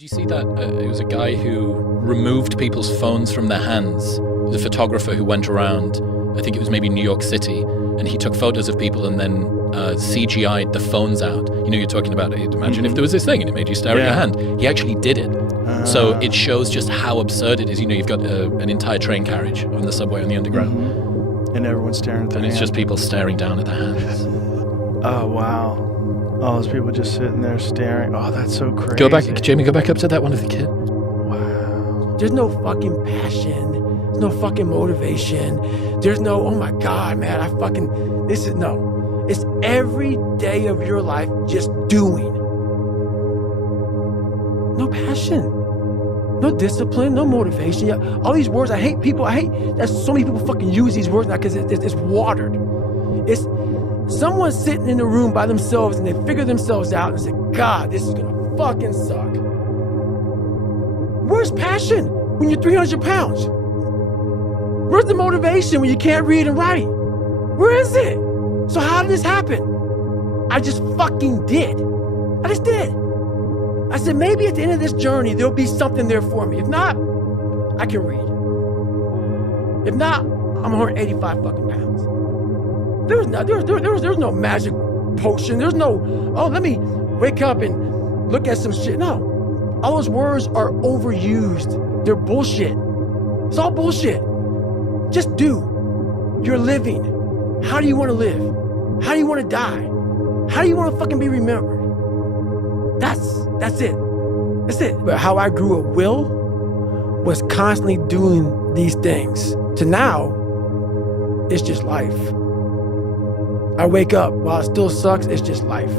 Did you see that? It was a guy who removed people's phones from their hands. The photographer who went around, I think it was maybe New York City, and he took photos of people and then CGI'd the phones out. You know, you're talking about it. Imagine if there was this thing and it made you stare at your hand. He actually did it. So it shows just how absurd it is. You know, you've got an entire train carriage on the subway on the underground. And everyone's staring at their hands. And it's just people staring down at their hands. Oh, wow. All those people just sitting there staring. Oh, that's so crazy. Go back, Jamie, go back up to that one of the kid. Wow. There's no fucking passion. There's no fucking motivation. There's no, oh my God, man, no. It's every day of your life just doing. No passion. No discipline, no motivation. Yeah, all these words, I hate that so many people fucking use these words now because it's watered. It's someone sitting in a room by themselves and they figure themselves out and say, God, this is gonna fucking suck. Where's passion when you're 300 pounds? Where's the motivation when you can't read and write? Where is it? So how did this happen? I just fucking did. I just did. I said, maybe at the end of this journey, there'll be something there for me. If not, I can read. If not, I'm 185 fucking pounds. There's no magic potion. There's no, oh, let me wake up and look at some shit. No. All those words are overused. They're bullshit. It's all bullshit. Just do. You're living. How do you want to live? How do you want to die? How do you want to fucking be remembered? That's it. That's it. But how I grew at will was constantly doing these things. To now, it's just life. I wake up, while it still sucks, it's just life.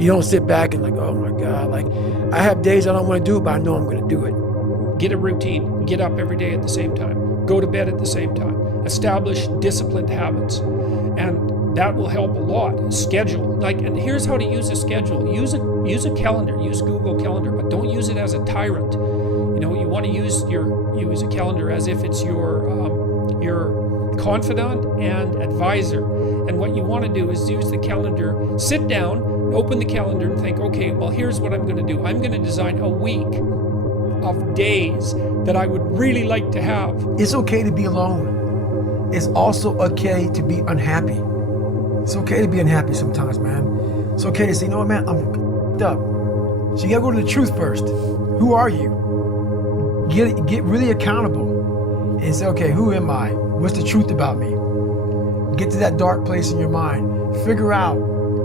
You don't sit back and like, oh my God, like I have days I don't want to do it, but I know I'm going to do it. Get a routine, get up every day at the same time, go to bed at the same time, establish disciplined habits. And that will help a lot. Schedule, and here's how to use a schedule. Use a calendar, use Google Calendar, but don't use it as a tyrant. You know, you want to use a calendar as if it's your confidant and advisor. And what you want to do is use the calendar, sit down, open the calendar and think, okay, well, here's what I'm going to do. I'm going to design a week of days that I would really like to have. It's okay to be alone. It's also okay to be unhappy. It's okay to be unhappy sometimes, man. It's okay to say, you know what, man, I'm up. So you gotta go to the truth first. Who are you? Get really accountable and say, okay, who am I? What's the truth about me? Get to that dark place in your mind. Figure out,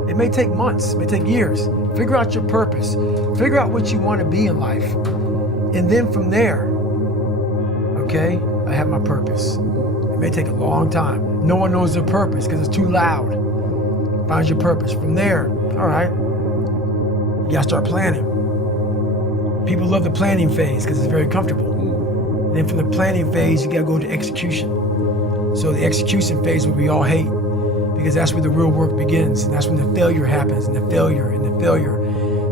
it may take months, it may take years. Figure out your purpose. Figure out what you want to be in life. And then from there, okay, I have my purpose. It may take a long time. No one knows their purpose because it's too loud. Find your purpose. From there, all right, you gotta start planning. People love the planning phase because it's very comfortable. And then from the planning phase, you gotta go to execution. So the execution phase, what we all hate, because that's where the real work begins, and that's when the failure happens, and the failure.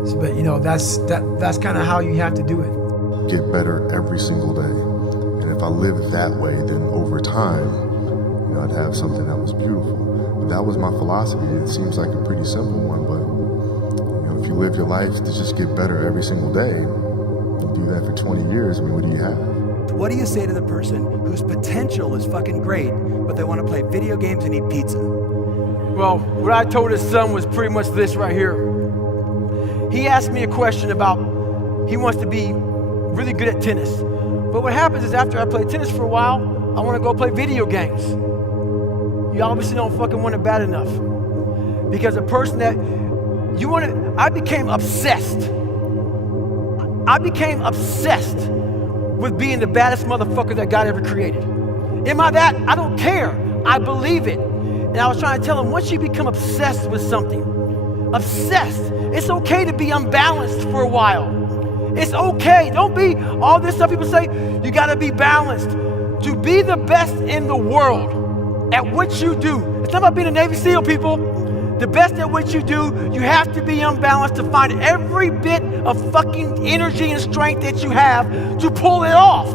So, but you know, that's kind of how you have to do it. Get better every single day. And if I lived that way, then over time, you know, I'd have something that was beautiful. But that was my philosophy. It seems like a pretty simple one, but you know, if you live your life to just get better every single day, and do that for 20 years, I mean, what do you have? What do you say to the person whose potential is fucking great, but they want to play video games and eat pizza? Well, what I told his son was pretty much this right here. He asked me a question about, he wants to be really good at tennis. But what happens is after I play tennis for a while, I want to go play video games. You obviously don't fucking want it bad enough. Because a person that you want to, I became obsessed with being the baddest motherfucker that God ever created. Am I that? I don't care. I believe it. And I was trying to tell him, once you become obsessed with something, it's okay to be unbalanced for a while. It's okay. Don't be all this stuff people say, you gotta be balanced. To be the best in the world at what you do. It's not about being a Navy SEAL, people. The best at what you do, you have to be unbalanced to find every bit of fucking energy and strength that you have to pull it off.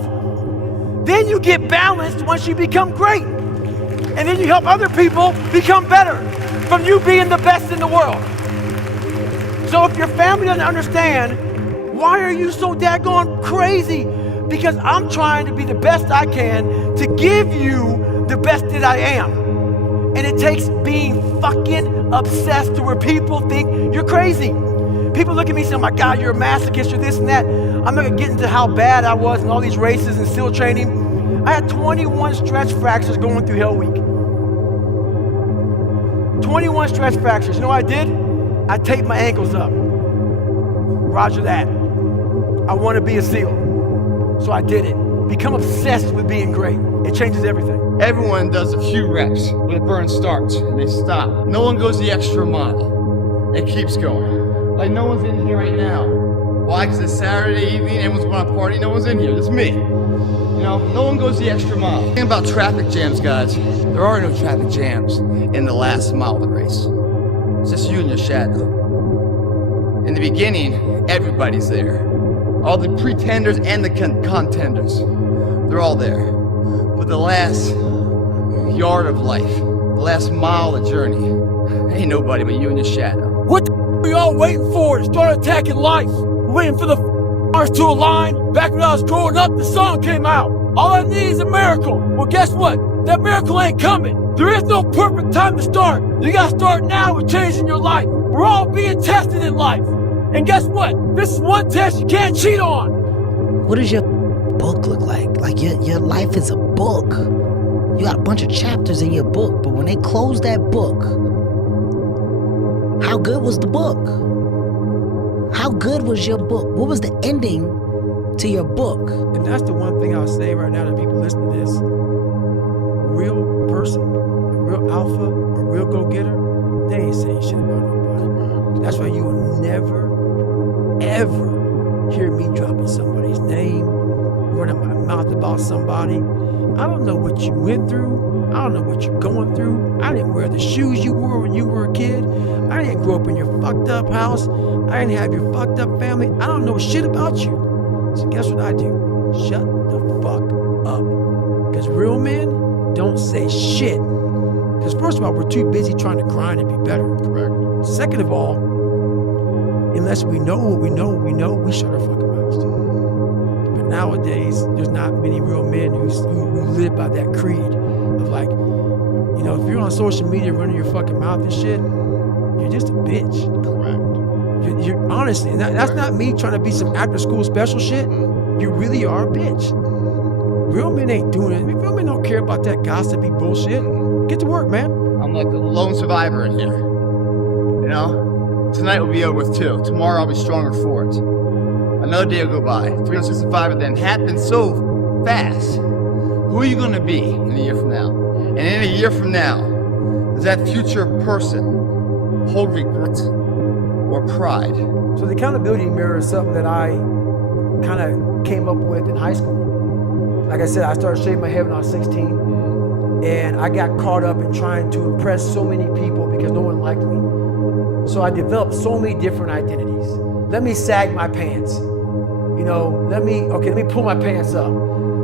Then you get balanced once you become great. And then you help other people become better from you being the best in the world. So if your family doesn't understand Why are you so daggone crazy? Because I'm trying to be the best I can to give you the best that I am. And it takes being fucking obsessed to where people think you're crazy. People look at me and say, oh my God, you're a masochist, you're this and that. I'm not gonna get into how bad I was in all these races and SEAL training. I had 21 stretch fractures going through Hell Week. 21 stretch fractures. You know what I did? I taped my ankles up. Roger that. I want to be a SEAL. So I did it. Become obsessed with being great. It changes everything. Everyone does a few reps when the burn starts and they stop. No one goes the extra mile. It keeps going. Like no one's in here right now. Why? Because it's Saturday evening, everyone's going to party, no one's in here, just me. You know, no one goes the extra mile. Think about traffic jams, guys. There are no traffic jams in the last mile of the race. It's just you and your shadow. In the beginning, everybody's there. All the pretenders and the contenders, they're all there. But the last yard of life, the last mile of the journey, ain't nobody but you and your shadow. What the are we all waiting for to start attacking life? Waiting for the stars to align? Back when I was growing up, the song came out. All I need is a miracle. Well, guess what? That miracle ain't coming. There is no perfect time to start. You gotta start now with changing your life. We're all being tested in life. And guess what? This is one test you can't cheat on. What does your book look like? Like your life is a book. You got a bunch of chapters in your book, but when they close that book, how good was the book? How good was your book? What was the ending to your book? And that's the one thing I'll say right now to people listening to this. A real person, a real alpha, a real go-getter, they ain't saying shit about nobody. That's why you will never, ever hear me dropping somebody's name, running my mouth about somebody. I don't know what you went through. I don't know what you're going through. I didn't wear the shoes you wore when you were a kid. I didn't grow up in your fucked up house. I didn't have your fucked up family. I don't know shit about you. So guess what I do? Shut the fuck up. Because real men don't say shit. Because first of all, we're too busy trying to grind and be better. Correct. Second of all, unless we know what we know, we shut our fucking mouths. But nowadays, there's not many real men who live by that creed of like, you know, if you're on social media running your fucking mouth and shit, you're just a bitch. Correct. You're honestly, and that's not me trying to be some after school special shit. You really are a bitch. Real men ain't doing it. Real men don't care about that gossipy bullshit. Get to work, man. I'm like the lone survivor in here. You know? Tonight will be over with too. Tomorrow I'll be stronger for it. Another day will go by. 365 of them happen so fast. Who are you going to be in a year from now? And in a year from now, does that future person hold regret or pride? So the accountability mirror is something that I kind of came up with in high school. Like I said, I started shaving my head when I was 16, and I got caught up in trying to impress so many people because no one liked me. So I developed so many different identities. Let me sag my pants. You know, let me pull my pants up.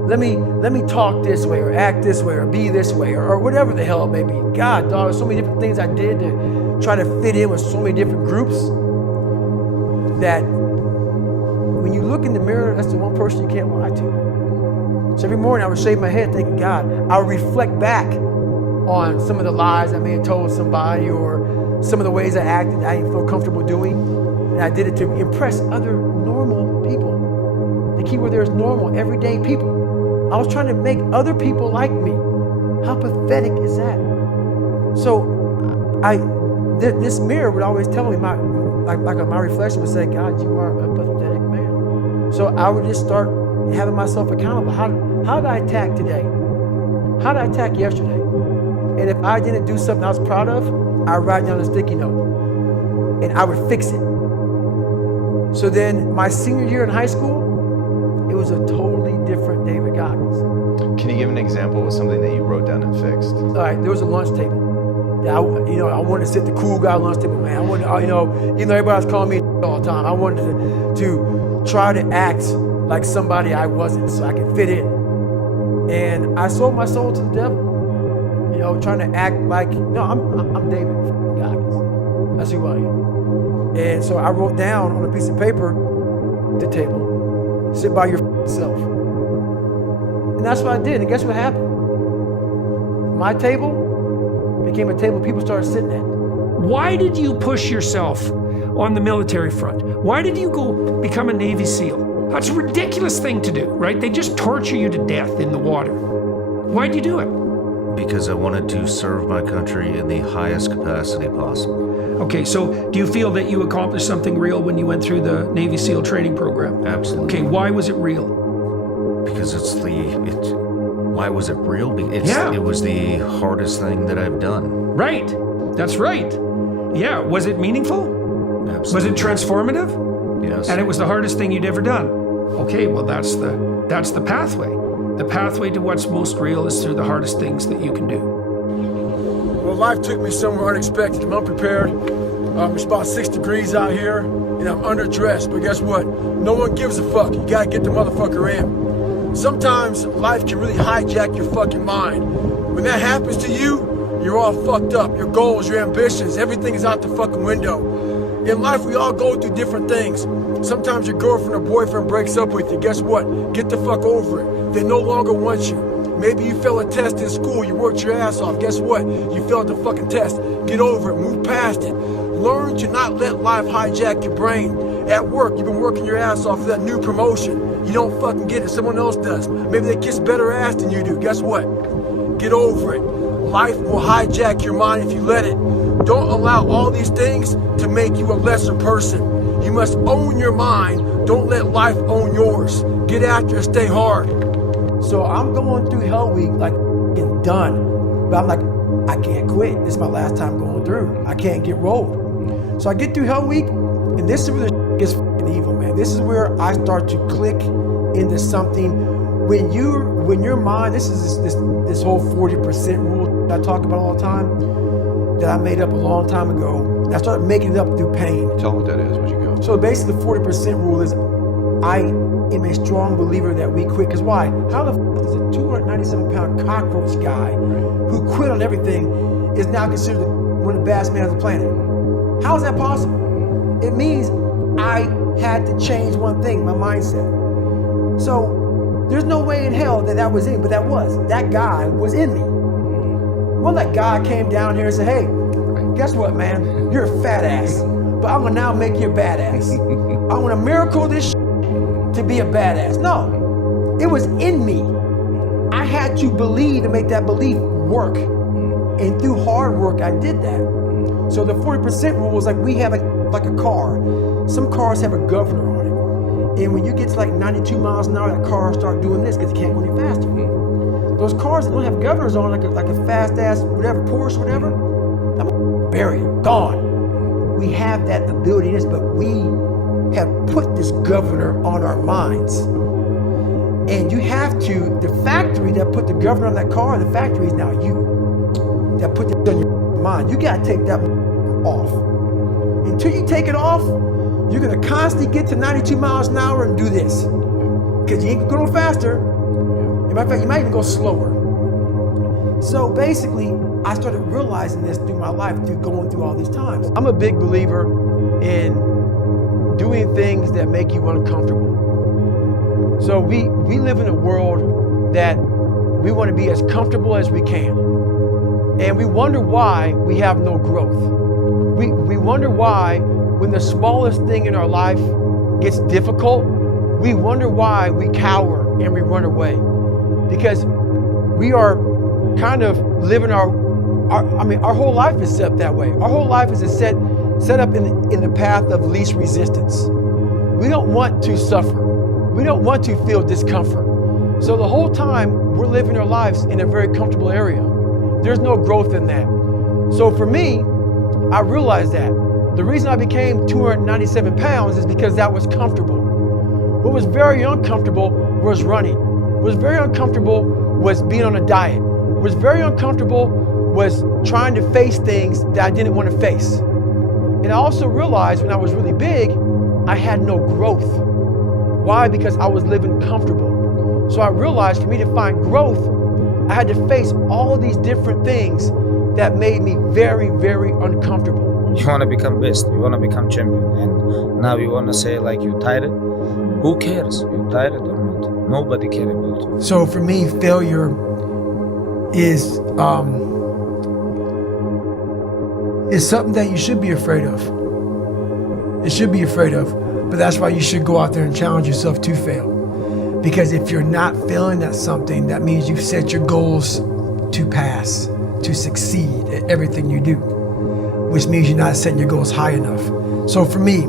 Let me talk this way or act this way or be this way or whatever the hell it may be. God, dog, so many different things I did to try to fit in with so many different groups that when you look in the mirror, that's the one person you can't lie to. So every morning I would shave my head thinking, God, I would reflect back on some of the lies I may have told somebody or some of the ways I acted I didn't feel comfortable doing. And I did it to impress other normal people. The key word there is normal, everyday people. I was trying to make other people like me. How pathetic is that? So this mirror would always tell me, my reflection would say, God, you are a pathetic man. So I would just start having myself accountable. How did I attack today? How did I attack yesterday? And if I didn't do something I was proud of, I'd write down a sticky note and I would fix it. So then my senior year in high school, it was a totally different David Goggins. Can you give an example of something that you wrote down and fixed? All right, there was a lunch table. I wanted to sit the cool guy lunch table, man. I wanted, even though everybody was calling me all the time, I wanted to try to act like somebody I wasn't so I could fit in. And I sold my soul to the devil, trying to act like, no, I'm David Goggins. That's who I am. And so I wrote down on a piece of paper the table. Sit by your self. And that's what I did. And guess what happened? My table became a table people started sitting at. Why did you push yourself on the military front? Why did you go become a Navy SEAL? That's a ridiculous thing to do, right? They just torture you to death in the water. Why'd you do it? Because I wanted to serve my country in the highest capacity possible. Okay, so do you feel that you accomplished something real when you went through the Navy SEAL training program? Absolutely. Okay, why was it real? Because why was it real? It was the hardest thing that I've done. Right, that's right. Yeah, was it meaningful? Absolutely. Was it transformative? Yes. And it was the hardest thing you'd ever done. Okay, well that's the pathway. The pathway to what's most real is through the hardest things that you can do. Well, life took me somewhere unexpected. I'm unprepared. It's about 6 degrees out here, and I'm underdressed. But guess what? No one gives a fuck. You gotta get the motherfucker in. Sometimes life can really hijack your fucking mind. When that happens to you, you're all fucked up. Your goals, your ambitions, everything is out the fucking window. In life, we all go through different things. Sometimes your girlfriend or boyfriend breaks up with you. Guess what? Get the fuck over it. They no longer want you. Maybe you failed a test in school. You worked your ass off. Guess what? You failed the fucking test. Get over it. Move past it. Learn to not let life hijack your brain. At work, you've been working your ass off for that new promotion. You don't fucking get it. Someone else does. Maybe they kiss better ass than you do. Guess what? Get over it. Life will hijack your mind if you let it. Don't allow all these things to make you a lesser person. You must own your mind. Don't let life own yours. Get after it. Stay hard. So I'm going through Hell Week like getting done. But I'm like, I can't quit. This is my last time going through. I can't get rolled. So I get through Hell Week, and this is where the gets evil, man. This is where I start to click into something. When your mind, this is this whole 40% rule I talk about all the time that I made up a long time ago. I started making it up through pain. Tell them what that is, what you go. So basically the 40% rule is I am a strong believer that we quit. Because why? How the f is a 297-pound cockroach guy who quit on everything is now considered one of the baddest men on the planet? How is that possible? It means I had to change one thing, my mindset. So there's no way in hell that was in, but that guy was in me. Well, that guy came down here and said, hey, guess what, man? You're a fat ass, but I'm gonna now make you a badass. I'm gonna miracle this to be a badass. No, it was in me. I had to believe to make that belief work. And through hard work, I did that. So the 40% rule is like we have like a car. Some cars have a governor on it. And when you get to like 92 miles an hour, that car start doing this because it can't go any faster. Those cars that don't have governors on, like a fast ass, whatever, Porsche, whatever, I'm buried, gone. We have that ability in us, but we have put this governor on our minds. And you have to, the factory that put the governor on that car, the factory is now you. That put this on your mind. You gotta take that off. Until you take it off, you're gonna constantly get to 92 miles an hour and do this. Because you ain't going faster. As a matter of fact, you might even go slower. So basically, I started realizing this through my life, through going through all these times. I'm a big believer in doing things that make you uncomfortable. So we live in a world that we want to be as comfortable as we can. And we wonder why we have no growth. We wonder why when the smallest thing in our life gets difficult, we wonder why we cower and we run away. Because we are kind of living our whole life is set up that way. Our whole life is set up in the path of least resistance. We don't want to suffer. We don't want to feel discomfort. So the whole time we're living our lives in a very comfortable area. There's no growth in that. So for me, I realized that. The reason I became 297 pounds is because that was comfortable. What was very uncomfortable was running. What was very uncomfortable was being on a diet. What was very uncomfortable was trying to face things that I didn't want to face. And I also realized when I was really big, I had no growth. Why? Because I was living comfortable. So I realized for me to find growth, I had to face all of these different things that made me very, very uncomfortable. You want to become best, you want to become champion, and now you want to say like you tired, Who cares? You tired or not? Nobody cares about you. So for me, failure is something that you should be afraid of. It should be afraid of, but that's why you should go out there and challenge yourself to fail. Because if you're not failing at something, that means you've set your goals to pass, to succeed at everything you do, which means you're not setting your goals high enough. So for me,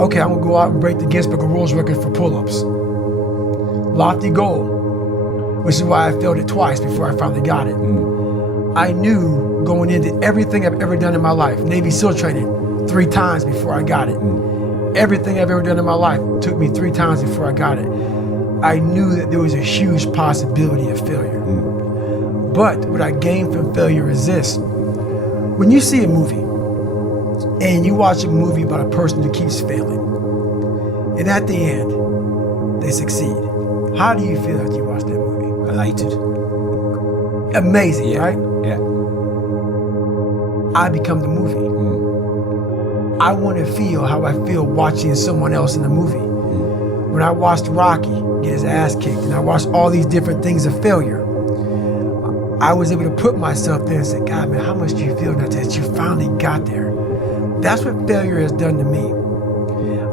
okay, I'm gonna go out and break the Guinness Book of World Record for pull-ups. Lofty goal, which is why I failed it twice before I finally got it. I knew going into everything I've ever done in my life, Navy SEAL training 3 times before I got it. Everything I've ever done in my life took me 3 times before I got it. I knew that there was a huge possibility of failure. But what I gained from failure is this. When you see a movie, and you watch a movie about a person who keeps failing, and at the end, they succeed. How do you feel after you watch that movie? Elated. Amazing, right? Yeah. I become the movie. I want to feel how I feel watching someone else in the movie. When I watched Rocky get his ass kicked, and I watched all these different things of failure, I was able to put myself there and say, God, man, how much do you feel now that you finally got there? That's what failure has done to me.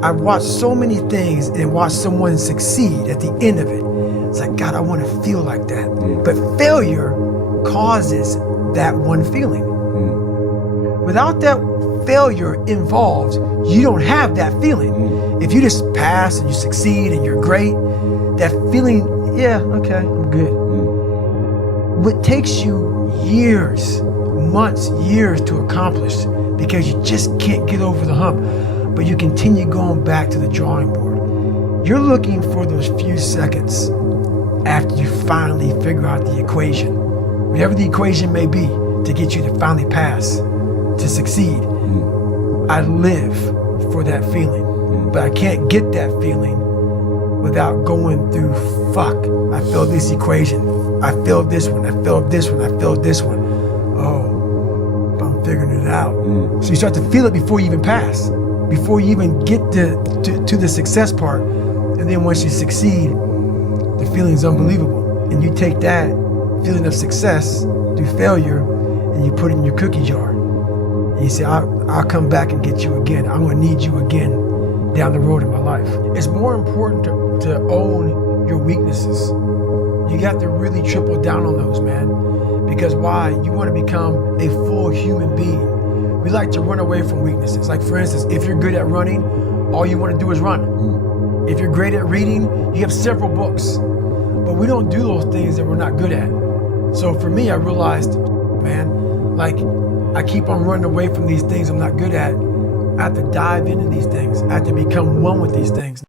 I've watched so many things and watched someone succeed at the end of it. It's like, God, I want to feel like that. But failure causes that one feeling. Without that failure involved, you don't have that feeling. If you just pass and you succeed and you're great, that feeling, yeah, okay, I'm good. What takes you years, months, years to accomplish because you just can't get over the hump, but you continue going back to the drawing board. You're looking for those few seconds after you finally figure out the equation, whatever the equation may be, to get you to finally pass, to succeed. I live for that feeling, but I can't get that feeling without going through, fuck, I failed this equation, I failed this one, I failed this one, I failed this one. Oh, I'm figuring it out. So you start to feel it before you even pass, before you even get to the success part. And then once you succeed, the feeling is unbelievable. And you take that feeling of success through failure and you put it in your cookie jar. And you say, I'll come back and get you again. I'm gonna need you again down the road in my life. It's more important to own your weaknesses. You got to really triple down on those, man. Because why? You want to become a full human being. We like to run away from weaknesses. Like for instance, if you're good at running, all you want to do is run. If you're great at reading, you have several books. But we don't do those things that we're not good at. So for me, I realized, man, like I keep on running away from these things I'm not good at. I have to dive into these things. I have to become one with these things.